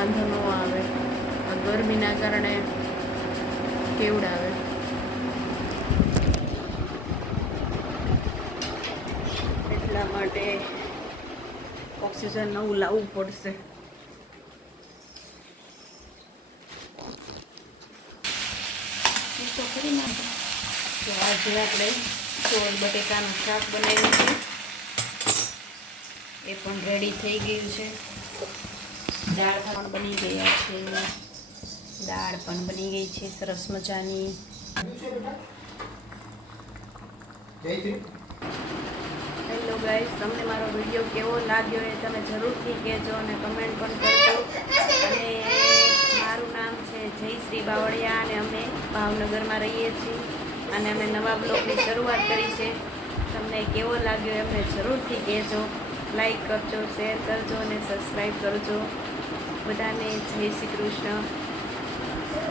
વાંધો ન આવે. આ ગરમીના કારણે કેવડાવે. એટલા માટે ઓક્સિજન નવું લાવવું પડશે. તો કરી નાખો. તો આજે આપણે ચોળ બટેકાનું શાક બનાવ્યું છે. એ પણ રેડી થઈ ગયું છે. દાળ પણ બની ગયા છે. દાળ પણ બની ગઈ છે સરસ મજાની. હેલો ગાઈસ, તમને મારો વિડીયો કેવો લાગ્યો એ તમે જરૂરથી કહેજો અને કમેન્ટ પણ કરજો. અને મારું નામ છે જયશ્રી બાવળિયા અને અમે ભાવનગરમાં રહીએ છીએ. અને અમે નવા બ્લોગની શરૂઆત કરી છે. તમને કેવો લાગ્યો એમને જરૂરથી કહેજો. લાઈક કરજો, શેર કરજો અને સબસ્ક્રાઈબ કરજો. બધાને જય શ્રી કૃષ્ણ.